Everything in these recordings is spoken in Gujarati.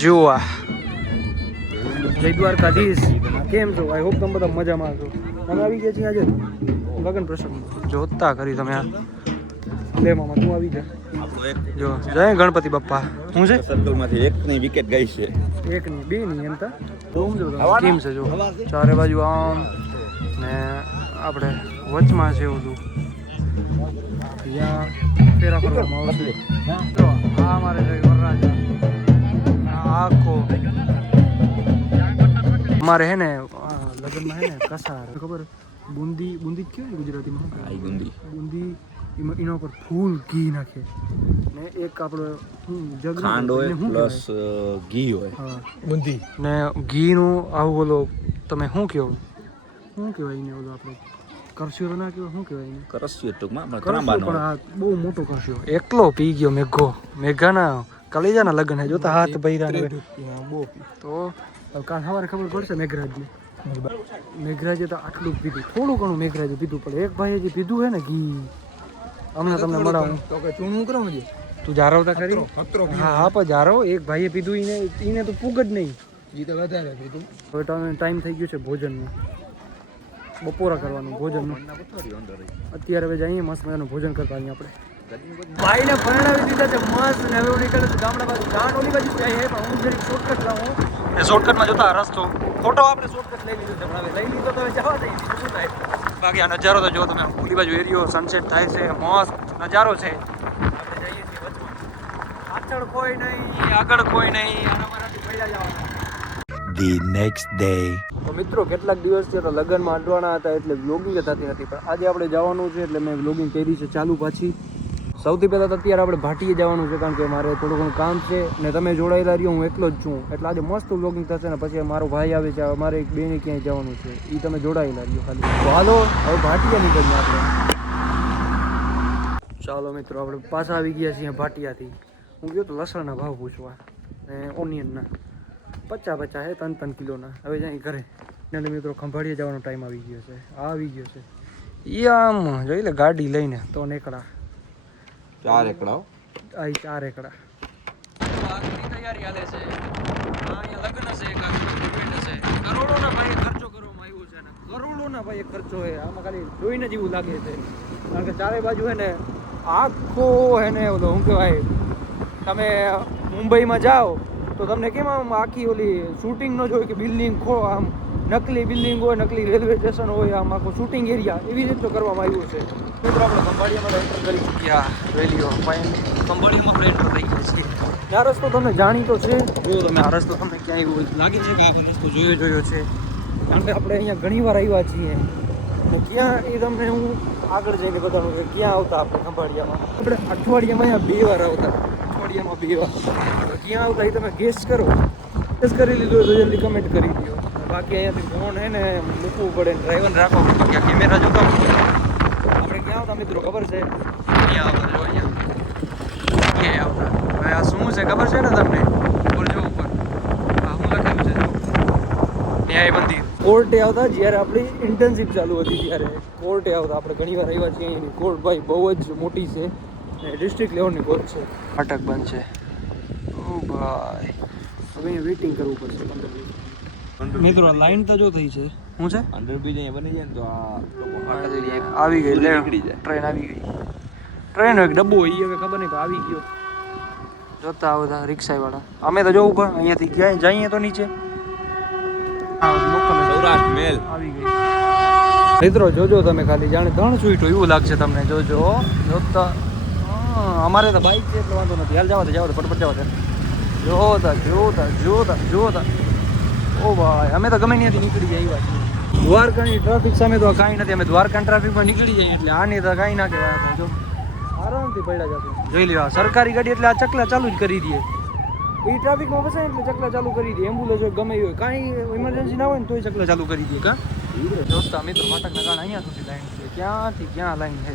જુઓ. આ જય દ્વારકાધીશ કેમ છો? આઈ હોપ તમે બધા મજામાં છો. તમે આવી ગયા છીએ આજે? લગ્ન પ્રસંગ જોતા કરી તમે આ. લે મામા તું આવી જા. જો જય ગણપતિ બાપ્પા હું છે? સર્કલમાંથી એકની વિકેટ ગઈ છે. એક ની બે ની એમ તા? તો જો કેમ છે જો? ચારે બાજુ આમ ને આપણે વચમાં છે બધું. ત્યાં ફેરા ફરવામાં આવશે. આ મારે છે. વરરાજા આખો અમારે હે ને આ લગ્નમાં હે ને કસાર. ખબર? બુંદી બુંદી ને ગુજરાતીમાં આઈ બુંદી. બુંદી એમાં એના ઉપર ફૂલ ઘી નાખે. ને એક આપણો ખાંડ હોય પ્લસ ઘી હોય. હા. બુંદી. ને ઘીનું આવું બોલો તમે શું કહો? શું કહેવાય એને ઓલો આપણે? કરસ્યો તો ના કહેવાય શું કહેવાય એને? કરસ્યું ટૂંકમાં પણ બહુ મોટો કરસ્યો એકલો પી ગયો મેઘો. મેઘાના કલેજાના લગ્ન હે જોતા હાથ ભૈરા તો કાલ સવારે ખબર પડશે મેઘરાજને. મેઘરાજે તો આટલું પીધું થોડું ઘણું મેઘરાજે પીધું પણ એક ભાઈએ જે પીધું હે ને ઘી અમને તમને મળાવું. તો કે ચૂનું કરો ને તું જારવતા ખરી. હા હા પણ જારો એક ભાઈએ પીધું ઈને ઈને તો પૂગ જ નહીં. ઈ તો વધારે કીધું. હવે ટાઈમ ટાઈમ થઈ ગયો છે ભોજનનો. બપોરા કરવાનું ભોજનનું. અત્યારે હવે જઈએ મસ્ત મજાનું ભોજન કરતા અહીંયા આપણે. ભાઈને પરણાવી દીધા છે મસ્ત ને હવે હું નીકળે છું ગામડા બાજુ. ગાંડ ઓલી બાજુ જાય છે પણ હું જરીક શોર્ટકટ લાવું એ શોર્ટકટમાં જતા રસ્તો. ફોટો આપણે શોર્ટકટ લઈ લીધો છે હવે લઈ લીધો તો જવા દઈએ. શું થાય? બાકી આ નજારો તો જો તમે ઓલી બાજુ એરિયો સનસેટ થાય છે મસ્ત નજારો છે. આપણે જઈએ છીએ વચમાં. પાછળ કોઈ નહીં આગળ કોઈ નહીં અને અમારાથી પડ્યા જવાના. ધી નેક્સ્ટ ડે તો મિત્રો કેટલાક દિવસથી તો લગ્નમાં અડવાના હતા એટલે વ્લોગિંગ જ થતી નથી પણ આજે આપણે જવાનું છે એટલે મેં વ્લોગિંગ કરી છે ચાલુ પાછી. સૌથી પહેલાં તો અત્યારે આપણે ભાટીએ જવાનું છે, કારણ કે મારે થોડું ઘણું કામ છે ને તમે જોડાયેલા રહ્યો, હું એકલો જ છું. એટલે આજે મસ્ત વ્લોગિંગ થશે ને પછી મારો ભાઈ આવે છે મારે એક બેને ક્યાંય જવાનું છે એ તમે જોડાયેલા રહ્યો ખાલી. તો હાલો, હવે ભાટીયા નીકળીએ આપણે. ચાલો મિત્રો, આપણે પાછા આવી ગયા છીએ ભાટિયાથી. હું ગયો તો લસણના ભાવ પૂછવા. ને ઓનિયનના પચાસ પચાસ છે ત્રણ ત્રણ કિલોના. હવે જાય ઘરે. એટલે મિત્રો ખંભાળીએ જવાનો ટાઈમ આવી ગયો છે. આવી ગયો છે. એ આમ, જોઈ લે, ગાડી લઈને તો નીકળા ચાર એકડા આ ચાર એકડા. તૈયારી હાલે છે. અહીંયા લગ્ન છે કરોડોના ભાઈ ખર્ચો કરવામાં આવ્યો છે ને. કરોડોના ભાઈ ખર્ચો છે. આમાં ખાલી જોઈને જ એવું લાગે છે. કારણ કે ચારે બાજુ હે ને આખો હે ને ઓલો શું કહેવાય તમે મુંબઈમાં જાઓ તો તમને કેમ આમ આખી ઓલી શૂટિંગ ન જોઈ કે બિલ્ડિંગ ખો આમ નકલી બિલ્ડિંગ હોય નકલી રેલવે સ્ટેશન હોય આમ આખું શૂટિંગ એરિયા એવી રીતે કરવામાં આવ્યું છે. મિત્રો, આપણે ખંભાળિયામાં એન્ટર કરી ચૂક્યા રેલીઓ. ખંભાળિયામાં આપણે એન્ટર થઈ ગયા આ રસ્તો તમને જાણીતો છે? જો તમે આ રસ્તો તમને ક્યાંય એવું લાગે છે કે આ રસ્તો જોયો જોયો છે. કારણ કે આપણે અહીંયા ઘણી વાર આવ્યા છીએ. અને ક્યાં એ તમને હું આગળ જઈને બતાવું કે ક્યાં આવતા આપણે ખંભાળિયામાં? આપણે અઠવાડિયામાં અહીંયા બે વાર આવતા. અઠવાડિયામાં બે વાર. ક્યાં આવતા એ તમે ગેસ કરો. ગેસ કરી લીધું તો કમેન્ટ કરી દો બાકી અહીંયાથી ફોન હે ને મૂકવું પડે ને ડ્રાઈવરને રાખવો પડે. કેમેરા જોતા હોય. આપણે ક્યાં આવતા મિત્રો ખબર છે? અહીંયા આવતા અહીંયા. આવતા હવે આ શું છે ખબર છે ને તમને? બોલજો ઉપર. આ હું લખેલું છે? ન્યાય મંદિર કોર્ટે આવતા જ્યારે આપણી ઇન્ટર્નશિપ ચાલુ હતી ત્યારે. કોર્ટે આવતા આપણે ઘણી વાર આવ્યા છીએ અહીંની. કોર્ટ ભાઈ બહુ જ મોટી છે. અને ડિસ્ટ્રિક્ટ લેવલની કોર્ટ છે. ફાટક બંધ છે. ઓ ભાઈ. હવે અહીંયા વેઇટિંગ કરવું પડશે પંદર મિત્રો લાઈન તો જો થઈ છે. શું છે? અંડરબ્રિજ અહીંયા બની જાય ને તો આ લોકો આવી ગઈ લે નીકળી જાય. ટ્રેન આવી ગઈ. ટ્રેન એક ડબ્બો એ હવે ખબર નહીં આવી ગયો. જોતા આવતા રિક્ષાવાળા. અમે તો જોવું પણ અહીંયાથી ક્યાંય જઈએ તો નીચે. સૌરાષ્ટ્ર મેલ. આવી ગઈ. મિત્રો જોજો તમે ખાલી જાણે ત્રણ સ્વીટો એવું લાગશે તમને. જોજો જોતા. અમારે તો બાઈક છે એટલે વાંધો નથી. હાલ જવા દે જવા દે ફટફટ જવા દે. જોતા જોતા જોતા જોતા. ઓ ભાઈ અમે તો ગમે ત્યાંથી નીકળી જાય એવા દ્વારકાની ટ્રાફિક સામે તો કાંઈ નથી અમે દ્વારકા ટ્રાફિકમાં નીકળી જઈએ એટલે આની તો કાંઈ ના કહેવાય જો. આરામથી પડ્યા જશે. જોઈ લેવા સરકારી ગાડી એટલે આ ચકલા ચાલુ જ કરી દઈએ એ ટ્રાફિકમાં ફસાય એટલે ચકલા ચાલુ કરી દે એમ્બ્યુલન્સ હોય ગમે હોય. કાંઈ ઇમરજન્સી ના હોય ને તોય ચકલા ચાલુ કરી દે કા? દોસ્તા મિત્રો ફાટકના કારણે અહીંયા સુધી લાઈન છે. ક્યાંથી ક્યાં લાઈન છે?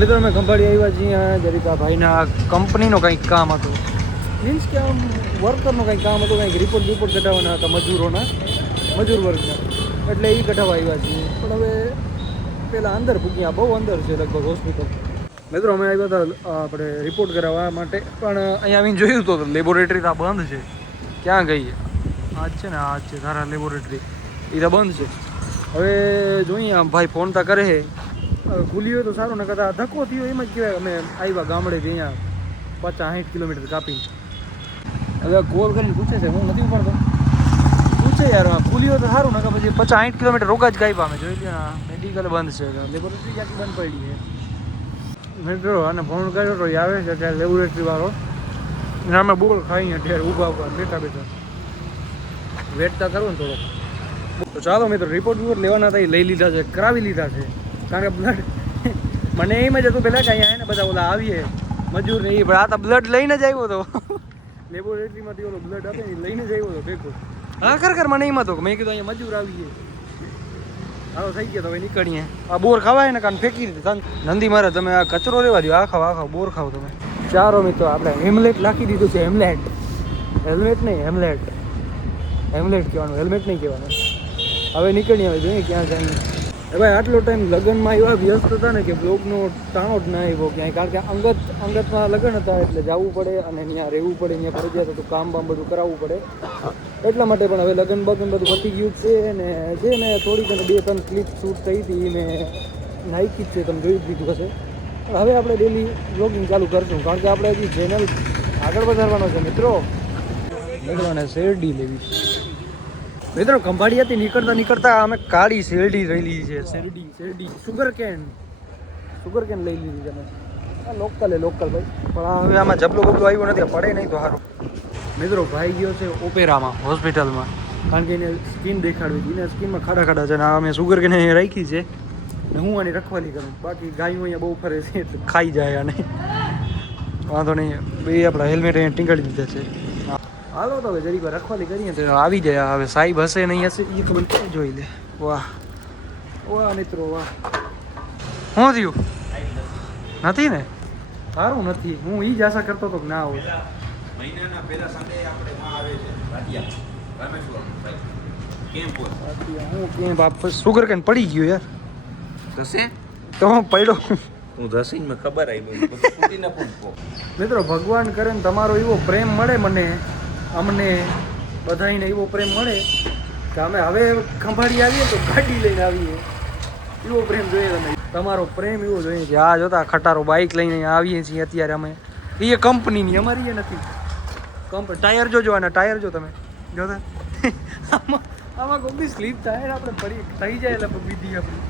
મિત્રો અમે ખંભાળી આવ્યા છીએ જરીક ભાઈના કંપનીનો કંઈક કામ હતું. મીન્સ કે આમ વર્કરનું કંઈક કામ હતું, કંઈક રિપોર્ટ રિપોર્ટ કઢાવવાના હતા મજૂરોના, મજૂર વર્ગના. એટલે એ કઢાવવા આવ્યા છીએ. પણ હવે પેલા અંદર પૂગ્યા બહુ અંદર છે લગભગ હોસ્પિટલ મિત્રો, અમે આવ્યા હતા આપણે રિપોર્ટ કરાવવા માટે. પણ અહીંયા આવીને જોયું તો લેબોરેટરી તો બંધ છે. ક્યાં ગઈ આજ છે ને આજ છે તારા લેબોરેટરી એ તો બંધ છે. હવે જોઈએ, આમ ભાઈ ફોન તો કરે છે. ખુલી હોય તો સારું ને કદાચ ધક્કો થયો એમ જ કહેવાય. અમે આવ્યા ગામડેથી અહીંયા પચાસ સાઠ કિલોમીટર કાપીને. હવે કોલ કરીને પૂછે છે, હું નથી ઉપાડતો. પૂછે યાર ખુલ્યો તો સારું ને પછી પચાસ આઠ કિલોમીટર રોકા જ ગાય પામે જોઈ લે મેડિકલ બંધ છે લેબોરેટરી ક્યાંથી બંધ પડી છે. મેં અને ફોન કર્યો તો આવે છે ત્યારે લેબોરેટરી વાળો. અને બોલ ખાઈ અત્યારે ઊભા ઊભા, બેઠા બેઠા. વેટ તો કરવું ને થોડોક. તો ચાલો મિત્રો રિપોર્ટ વિપોર્ટ લેવાના હતા એ લઈ લીધા છે, કરાવી લીધા છે. કારણ કે બ્લડ મને એમ જ હતું પહેલાં કે અહીંયા ને બધા ઓલા આવીએ. મજૂર ને એ પણ આ તો બ્લડ લઈને જ આવ્યો હતો લેબોરેટરીમાંથી ઓલો બ્લડ આપે ને, લઈને જ આવ્યો હતો ભેગો. હા ખરેખર મને એમાં તો મેં કીધું અહીંયા મજૂર આવી ગયો. હાલો, થઈ ગયા હવે નીકળીએ. આ બોર ખાવાય ને કાન ફેંકી દીધું. નંદી મારે, તમે આ કચરો રેવા દો આ ખાવ બોર ખાવ તમે. ચારો મિત્રો, આપણે હેમલેટ નાખી દીધું છે, હેમલેટ. હેલ્મેટ નહીં, હેમલેટ. હેમલેટ કહેવાનું, હેલ્મેટ નહીં કહેવાનું. હવે નીકળીએ હવે જોઈએ ક્યાં જઈએ ભાઈ આટલો ટાઈમ લગ્નમાં એવા વ્યસ્ત હતા ને કે બ્લોગનો ટાણો જ ના આવ્યો ક્યાંય. કારણ કે અંગત અંગતમાં લગ્ન હતા એટલે જવું પડે અને ત્યાં રહેવું પડે, ત્યાં ફરજિયાત હતું કામ બામ બધું કરાવવું પડે. એટલા માટે પણ હવે લગ્ન બગન બધું પતી ગયું છે ને જે મેં થોડીક અને બે ત્રણ ક્લિપ શૂટ થઈ હતી મેં નાઈકી જ છે, તમે જોઈ દીધું હશે. પણ હવે આપણે ડેલી બ્લોગિંગ ચાલુ કરશું, કારણ કે આપણે હજી ચેનલ આગળ વધારવાનો છે મિત્રો. નીકળવાને શેરડી લેવી છે. મિત્રો, ખંભાળિયાથી નીકળતા નીકળતા અમે કાળી શેરડી રહેલી છે. શેરડી શેરડી. સુગર કેન સુગર કેન લઈ લીધી અમે લોકલ એ લોકલ ભાઈ. પણ હવે આમાં જબલો બબલો આવ્યો નથી, પડે નહીં તો સારું મિત્રો, ભાઈ ગયો છે ઓપેરામાં, હોસ્પિટલમાં. કારણ કે એને સ્કીન દેખાડવી હતી. એને સ્કીનમાં ખાડા ખાડા છે ને અમે સુગર કેન અહીંયા રાખી છે. ને હું આની રખવાલી કરું. બાકી ગાયો અહીંયા બહુ ફરે છે ખાઈ જાય આને. વાંધો નહીં. બે આપણા હેલ્મેટ અહીંયા ટીંગાડી દીધા છે. હાલો તો હવે જરીક રખવાલી કરીએ તો આવી જાય હવે સાહેબ હશે નહીં હશે એ ખબર જોઈ લે? વાહ. વાહ મિત્રો વાહ. શું થયું? નથી ને? સારું નથી. હું એ જ આશા કરતો હતો કે ના હોય. મહિનાના પહેલા સન્ડે આપણે માં આવે છે કેમ્પ હું સુગર કેન પડી ગયો યાર. થશે તો હું પડ્યો. હું ધસીને મેં ખબર આવી મિત્રો ભગવાન કરે ને તમારો એવો પ્રેમ મળે મને અમને બધાને એવો પ્રેમ મળે કે અમે હવે ખંભાળી આવીએ તો ગાડી લઈને આવીએ. એવો પ્રેમ જોઈએ તમે તમારો પ્રેમ એવો જોઈએ કે આ જોતા ખટારો બાઇક લઈને આવીએ છીએ અત્યારે અમે. એ કંપનીની, અમારી એ નથી. કંપ, ટાયર જોજો આના, ટાયર જો તમે. જોતા? આમાં કોઈ બી સ્લીપ થાય, આપણે ફરી થઈ જાય એટલે બીજી આપણી.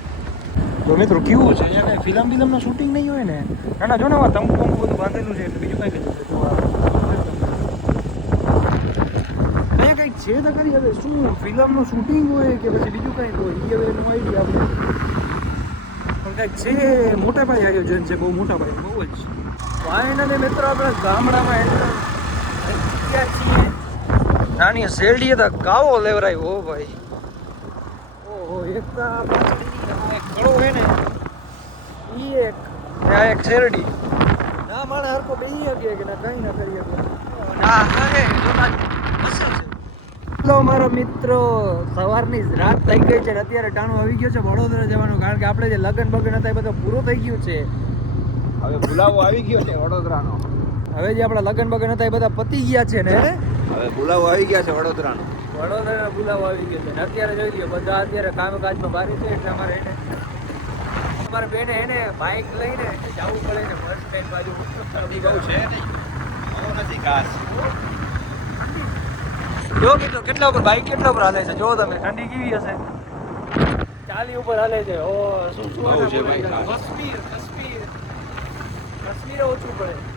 તો મિત્રો, કેવું છે? ફિલ્મ ફિલ્મનું શૂટિંગ નહીં હોય ને? ના ના, જો ને તંબુ બધું બાંધેલું છે એટલે બીજું કાંઈ કઈ જો આ. અહીંયા કંઈક છે તો કરી હવે શું, ફિલ્મનું શૂટિંગ હોય કે પછી બીજું કંઈક હોય એ હવે એનું આઈડિયા આપણે પણ કંઈક છે, મોટા પાયે આયોજન છે, બહુ મોટા પાયે, બહુ જ. ફાઇનલી મિત્રો, આપણે ગામડામાં થઈ છીએ. નાની શેરડીએ તો કાવો લેવરાય હો ભાઈ. ઓહો, એક તો એક ખડો ને, ઈ એક, આ એક શેરડી. ના માણે હરકો બે કે ના, કઈ ના કરી શકે હેલો મારો મિત્રો સવારની રાત થઈ ગઈ છે અત્યારે ટાણું આવી ગયો છે વડોદરા જવાનું કારણ કે આપણે જે લગ્ન બગન હતા એ બધું પૂરું થઈ ગયું છે. હવે બોલાવો આવી ગયો છે વડોદરાનો. હવે જે આપણા લગન બગન હતા એ બધા પતી ગયા છે ને? હવે બોલાવો આવી ગયા છે વડોદરાનો. વડોદરા બોલાવો આવી ગયો છે અત્યારે જોઈ લ્યો બધા અત્યારે કામ કાજમાં બારી છે એટલે અમારે એને અમારે બેને એને બાઇક લઈને જવું પડે ને ફર્સ્ટ ટાઈમ બાજુ. બહુ છે નહીં બહુ નથી ખાસ જો મિત્રો કેટલા ઉપર? બાઇક કેટલા ઉપર હાલે છે? જો તમે. ઠંડી કેવી હશે? ચાલી ઉપર હાલે છે. ઓ શું શું છે ભાઈ, કાશ્મીર કાશ્મીર. કાશ્મીર ઓછું પડે.